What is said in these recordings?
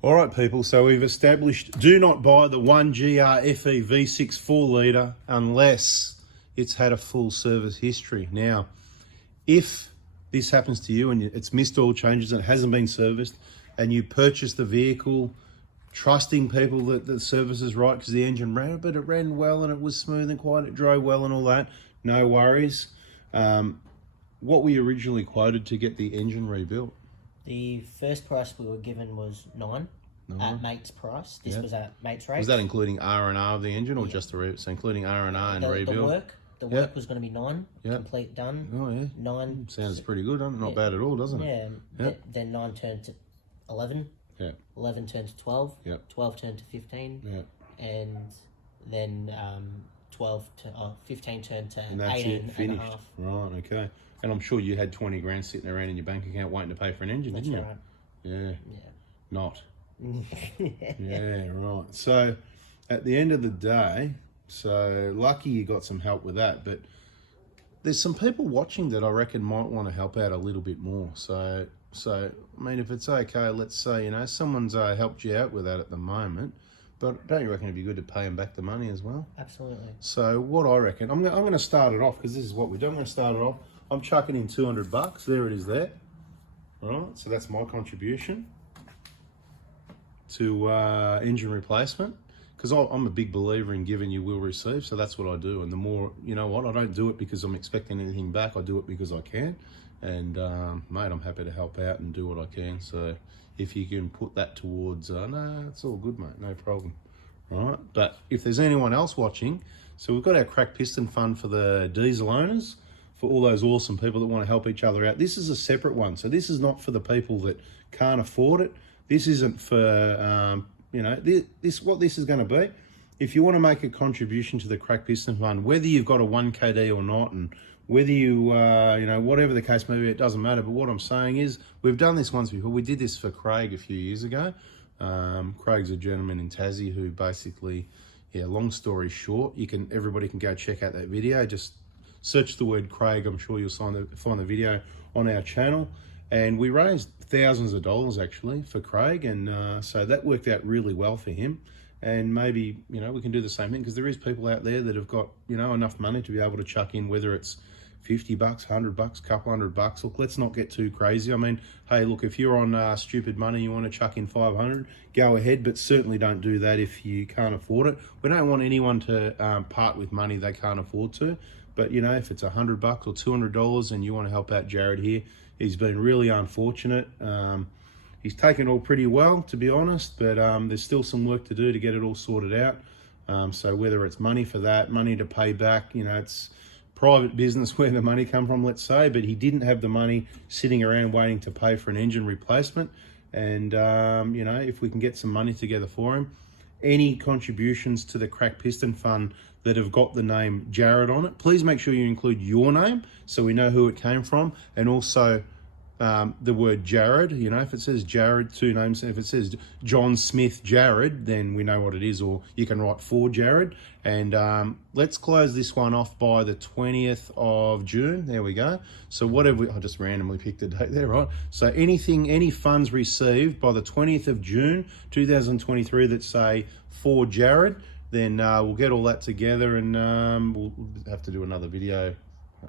All right, people, so we've established do not buy the 1GR FE V6 4 litre unless it's had a full service history. Now, if this happens to you and it's missed oil changes and it hasn't been serviced, and you purchase the vehicle trusting people that the service is right because the engine ran, but it ran well and it was smooth and quiet, it drove well and all that, no worries. What we originally quoted to get the engine rebuilt? The first price we were given was 9 at mate's price. This was at mate's rate. Was that including R&R of the engine or just the so including R&R and rebuild? The work was going to be 9, complete, done. Oh yeah. 9 sounds pretty good, huh? Not bad at all, doesn't it? Yeah. Then 9 turned to 11. Yeah. 11 turned to 12. Yeah. 12 turned to 15. Yeah. And then 15 turned to and that's 18 it, finished. and a half. Right, okay. And I'm sure you had 20 grand sitting around in your bank account waiting to pay for an engine, didn't you? Right. Yeah. Yeah. Not. Yeah, right. So at the end of the day, so lucky you got some help with that, but there's some people watching that I reckon might want to help out a little bit more. So I mean, if it's okay, let's say, someone's helped you out with that at the moment, but don't you reckon it'd be good to pay them back the money as well? Absolutely. So what I reckon, I'm going to start it off because this is what we do. I'm going to start it off. I'm chucking in $200. There it is there. All right, so that's my contribution to engine replacement, because I'm a big believer in giving you will receive, so that's what I do. And the more, I don't do it because I'm expecting anything back. I do it because I can. And mate, I'm happy to help out and do what I can. So if you can put that towards, no, it's all good, mate, no problem. Right, but if there's anyone else watching, so we've got our crack piston fund for the diesel owners, for all those awesome people that want to help each other out. This is a separate one. So this is not for the people that can't afford it. This isn't for, what this is going to be. If you want to make a contribution to the crack piston fund, whether you've got a 1KD or not, and whether you, whatever the case may be, it doesn't matter. But what I'm saying is, we've done this once before. We did this for Craig a few years ago. Craig's a gentleman in Tassie who basically, long story short, everybody can go check out that video. Just search the word Craig. I'm sure you'll find the video on our channel. And we raised thousands of dollars actually for Craig, and so that worked out really well for him. And maybe we can do the same thing, because there is people out there that have got enough money to be able to chuck in, whether it's $50, $100, couple $100. Look, let's not get too crazy. I mean, hey, look, if you're on stupid money, you want to chuck in 500, go ahead, but certainly don't do that if you can't afford it. We don't want anyone to part with money they can't afford to. But if it's $100 or $200 and you want to help out Jared here, he's been really unfortunate. He's taken it all pretty well, to be honest, but there's still some work to do to get it all sorted out. So whether it's money for that, money to pay back, it's private business where the money come from, let's say, but he didn't have the money sitting around waiting to pay for an engine replacement. And, if we can get some money together for him, any contributions to the crack piston fund that have got the name Jared on it, please make sure you include your name so we know who it came from, and also the word Jared. If it says Jared, 2 names, if it says John Smith Jared, then we know what it is, or you can write for Jared. And let's close this one off by the 20th of June. There we go. So whatever, I just randomly picked a date there, right? So any funds received by the 20th of June 2023 that say for Jared, then we'll get all that together, and we'll have to do another video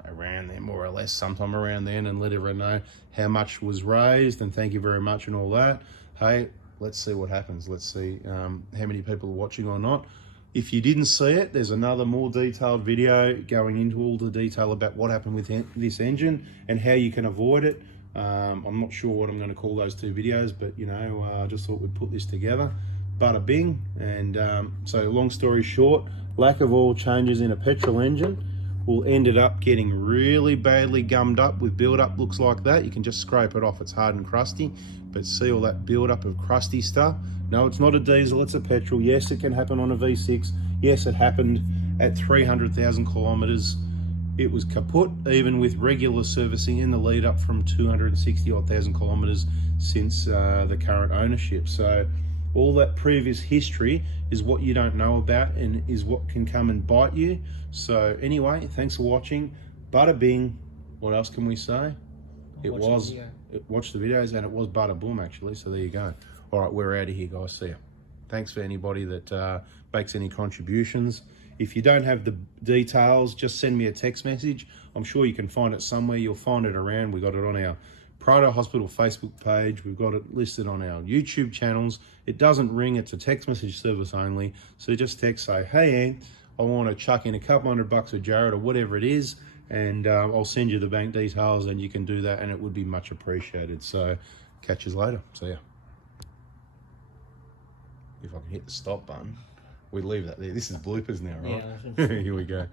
around there, more or less, sometime around then, and let everyone know how much was raised, and thank you very much and all that. Hey, let's see what happens. Let's see how many people are watching or not. If you didn't see it, there's another more detailed video going into all the detail about what happened with this engine and how you can avoid it. I'm not sure what I'm going to call those 2 videos, but I just thought we'd put this together. Bada bing. And so long story short, lack of oil changes in a petrol engine will end it up getting really badly gummed up with build-up. Looks like that. You can just scrape it off. It's hard and crusty, but see all that build-up of crusty stuff? No, it's not a diesel, it's a petrol. Yes, it can happen on a V6. Yes, it happened at 300,000 kilometers. It was kaput, even with regular servicing in the lead up from 260,000 kilometers since the current ownership. So all that previous history is what you don't know about, and is what can come and bite you. So anyway, thanks for watching. Bada bing. What else can we say? Watch the videos, and it was bada boom actually. So there you go. All right, we're out of here, guys. See ya. Thanks for anybody that makes any contributions. If you don't have the details, just send me a text message. I'm sure you can find it somewhere. You'll find it around. We got it on our Prado Hospital Facebook page. We've got it listed on our YouTube channels. It doesn't ring. It's a text message service only. So just text, say, hey, Ant, I want to chuck in a couple $100 for Jared or whatever it is, and I'll send you the bank details, and you can do that, and it would be much appreciated. So catch you later. See ya. If I can hit the stop button, we leave that there. This is bloopers now, right? Yeah, Here we go.